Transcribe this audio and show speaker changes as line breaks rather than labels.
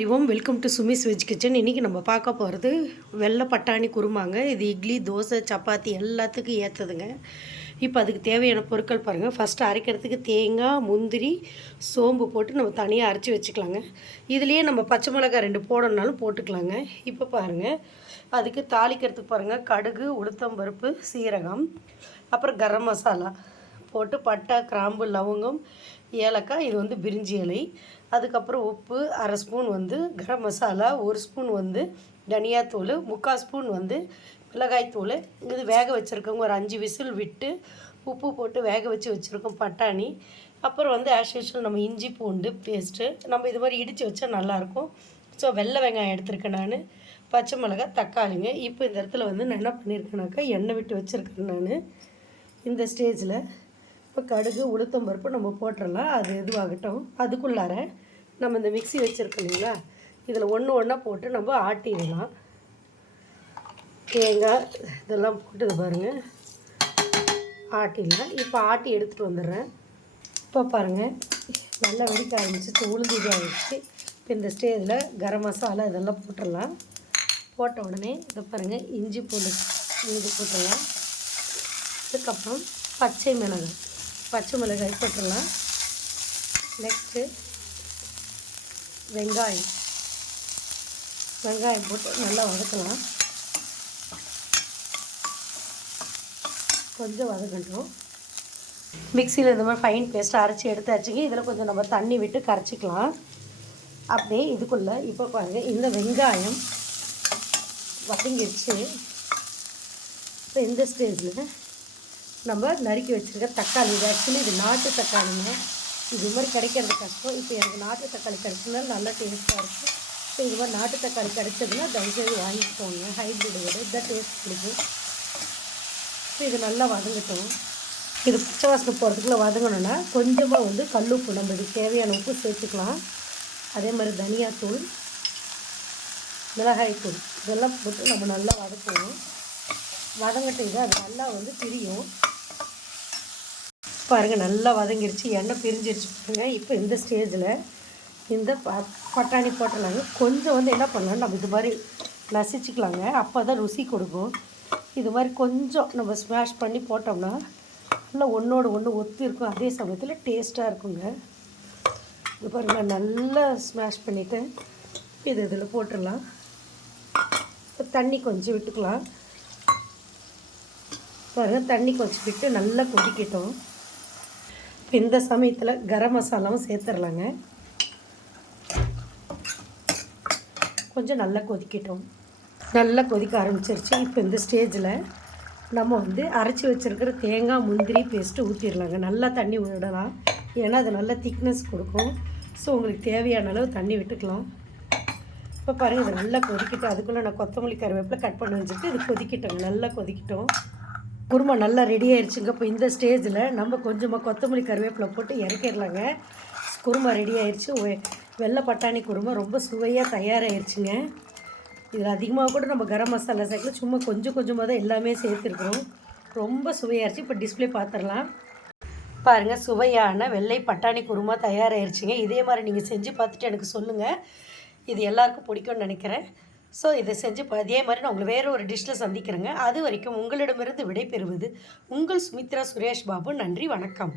அறிவோம். Welcome to Sumi's veg kitchen இன்றைக்கி நம்ம பார்க்க போகிறது வெள்ளை பட்டாணி குருமாங்க. இது இட்லி தோசை சப்பாத்தி எல்லாத்துக்கும் ஏற்றதுங்க இப்போ அதுக்கு தேவையான பொருட்கள் பாருங்கள் ஃபஸ்ட்டு அரைக்கிறதுக்கு தேங்காய் முந்திரி சோம்பு போட்டு நம்ம தனியாக அரைச்சி வச்சுக்கலாங்க. இதுலேயே நம்ம பச்சை மிளகாய் ரெண்டு போடணுனாலும் போட்டுக்கலாங்க. இப்போ பாருங்கள் அதுக்கு தாளிக்கிறதுக்கு பாருங்கள் கடுகு உளுத்தம்பருப்பு சீரகம் அப்புறம் கரம் மசாலா போட்டு பட்டை கிராம்பு லவங்கம் ஏலக்காய் இது வந்து பிரிஞ்சி இலை. அதுக்கப்புறம் உப்பு அரை ஸ்பூன் வந்து கரம் மசாலா ஒரு ஸ்பூன் வந்து தனியாத்தூள் முக்கால் ஸ்பூன் வந்து மிளகாய்த்தூள் இது வேக வச்சுருக்கோங்க ஒரு அஞ்சு விசில் விட்டு உப்பு போட்டு வேக வச்சு வச்சுருக்கோம் பட்டாணி. அப்புறம் வந்து ஆஸ் யூஷுவல் நம்ம இஞ்சி பூண்டு பேஸ்ட்டு நம்ம இது மாதிரி இடித்து வச்சா நல்லாயிருக்கும். ஸோ வெள்ளை வெங்காயம் எடுத்திருக்கேன் நான். பச்சை மிளகாய் தக்காளிங்க. இப்போ இந்த இடத்துல வந்து நான் என்ன பண்ணியிருக்கேனாக்கா எண்ணெய் விட்டு வச்சுருக்கேன் நான். இந்த ஸ்டேஜில் இப்போ கடுகு உளுத்தம் பருப்பு நம்ம போட்டுடலாம் அது இதுவாகட்டும். அதுக்குள்ளார நம்ம இந்த மிக்சி வச்சுருக்கோம் இல்லைங்களா? இதில் ஒன்று ஒன்றா போட்டு நம்ம ஆட்டிடலாம். தேங்காய் இதெல்லாம் போட்டு பாருங்கள் ஆட்டிடலாம். இப்போ ஆட்டி எடுத்துகிட்டு வந்துடுறேன். இப்போ பாருங்கள் நல்லா வெடிக்க ஆரம்பிச்சு உளுந்து இது ஆகிடுச்சு. இப்போ இந்த ஸ்டேஜில் கரம் மசாலா இதெல்லாம் போட்டுடலாம். போட்ட உடனே இதை பாருங்கள் இஞ்சி பூண்டு இஞ்சி போட்டுடலாம். அதுக்கப்புறம் பச்சை மிளகாய். பச்சை மிளகாய் போட்டுடலாம். நெக்ஸ்ட்டு வெங்காயம். வெங்காயம் போட்டு நல்லா வதக்கலாம். கொஞ்சம் வதக்கட்டும். மிக்சியில் இந்த மாதிரி ஃபைன் பேஸ்ட்டு அரைச்சி எடுத்து வச்சுக்கி இதில் கொஞ்சம் நம்ம தண்ணி விட்டு கரைச்சிக்கலாம். அப்படியே இதுக்குள்ளே இப்போ பாருங்கள் இந்த வெங்காயம் வதங்கிடுச்சு. இப்போ இந்த ஸ்டேஜில் நம்ம நறுக்கி வச்சுருக்க தக்காளி. இது ஆக்சுவலி இது நாட்டு தக்காளிங்க. இது மாதிரி கிடைக்கிறது கஷ்டம். இப்போ எனக்கு நாட்டு தக்காளி கிடைச்சதுனால நல்லா டேஸ்ட்டாக இருக்கும் இப்போ இது மாதிரி நாட்டு தக்காளி கிடைச்சதுன்னா தயவுசெய்து வாங்கிக்கோங்க. ஹைப்ரிட் விட இதுதான் டேஸ்ட் பிடிக்கும் இப்போ இது நல்லா வதங்கட்டும். இது பச்சை வாசனை போகிறதுக்குள்ளே வதங்கணுன்னா கொஞ்சமாக வந்து கல் நம்ம நம்மளுக்கு தேவையான உப்பு சேர்த்துக்கலாம். அதே மாதிரி தனியாத்தூள் மிளகாய்த்தூள் இதெல்லாம் போட்டு நம்ம நல்லா வதக்குவோம் வதங்கட்டு இது அது நல்லா வந்து பிரியும். பாருங்கள் நல்லா வதங்கிருச்சு எண்ணெய் பிரிஞ்சிருச்சு பாருங்கள் இப்போ இந்த ஸ்டேஜில் இந்த ப பட்டாணி போட்டலாங்க கொஞ்சம் வந்து என்ன பண்ணலாம் நம்ம இது மாதிரி நசிச்சிக்கலாங்க. அப்போ தான் ருசி கொடுக்கும். இது மாதிரி கொஞ்சம் நம்ம ஸ்மாஷ் பண்ணி போட்டோம்னா நல்லா ஒன்றோடு ஒன்று ஒத்து இருக்கும். அதே சமயத்தில் டேஸ்ட்டாக இருக்குங்க. இது பாருங்கள் நல்லா ஸ்மாஷ் பண்ணிவிட்டு இது இதில் போட்டுடலாம் இப்போ தண்ணி கொஞ்சம் விட்டுக்கலாம். பாருங்கள் தண்ணி கொஞ்சம் விட்டு நல்லா கொதிக்கட்டும். இப்போ இந்த சமயத்தில் கரம் மசாலாவும் சேர்த்துடலாங்க கொஞ்சம் நல்லா கொதிக்கட்டும். நல்லா கொதிக்க ஆரம்பிச்சிருச்சு. இப்போ இந்த ஸ்டேஜில் நம்ம வந்து அரைச்சி வச்சுருக்கிற தேங்காய் முந்திரி பேஸ்ட்டு ஊற்றிடலாங்க நல்லா தண்ணி விடலாம். ஏன்னா அது நல்லா திக்னஸ் கொடுக்கும். ஸோ உங்களுக்கு தேவையான அளவு தண்ணி விட்டுக்கலாம். இப்போ பாருங்கள் இது நல்லா கொதிக்கிட்டு அதுக்குள்ளே நான் கொத்தமல்லி கருவேப்பில் கட் பண்ணி வச்சுட்டு இது கொதிக்கிட்டோங்க. நல்லா கொதிக்கிட்டோம். குருமா நல்லா ரெடி ஆயிடுச்சுங்க இப்போ இந்த ஸ்டேஜில் நம்ம கொஞ்சமாக கொத்தமல்லி கருவேப்பிலை போட்டு இறக்கிடலாங்க. குருமா ரெடி ஆயிடுச்சு வெள்ளை பட்டாணி குருமா ரொம்ப சுவையாக தயாராகிடுச்சுங்க இதில் அதிகமாக கூட நம்ம கரம் மசாலா சேர்க்கல. சும்மா கொஞ்சம் கொஞ்சமாக தான் எல்லாமே சேர்த்துருக்குறோம். ரொம்ப சுவையாகிடுச்சு இப்போ டிஸ்பிளே பார்த்துடலாம் பாருங்கள் சுவையான வெள்ளை பட்டாணி குருமா தயாராகிடுச்சுங்க இதே மாதிரி நீங்கள் செஞ்சு பார்த்துட்டு எனக்கு சொல்லுங்கள் இது எல்லாருக்கும் பிடிக்கும்னு நினைக்கிறேன். ஸோ இதை செஞ்சு அதே மாதிரி நான் உங்களை வேறு ஒரு டிஷ்ஷில் சந்திக்கிறேங்க. அது வரைக்கும் உங்களிடமிருந்து விடைபெறுவது உங்கள் சுமித்ரா சுரேஷ் பாபு. நன்றி வணக்கம்.